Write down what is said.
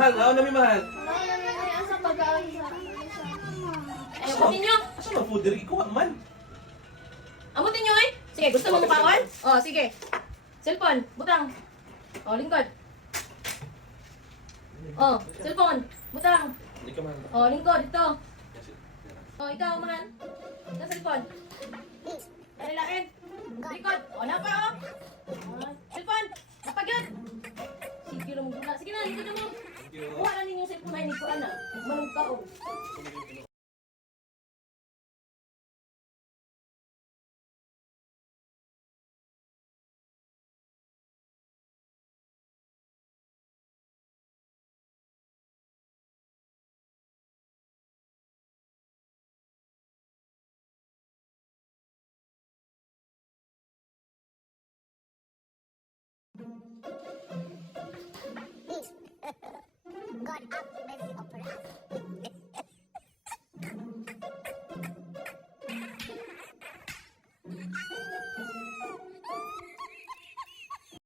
Mahal, naon na may mahal. Asa pag-aaway sa... Amutin nyo. Asa man food diri kuha man. Amutin nyo eh. Sige, gusto mo mukaon? Oh, sige. Cellphone, butang. Oh, lingkod. Oh, cellphone, butang. Hindi ka man. Oh, lingkod, ito. Oh, ikaw, mahal. Ito, cellphone. Kailain. Lingkod. Oh, napa, oh. Cellphone, napagyan. Sige na mo gula. Sige na, lingkod na mo. Kuha na ninyo cellphone ay ni Kuan na. Manong ka, oh.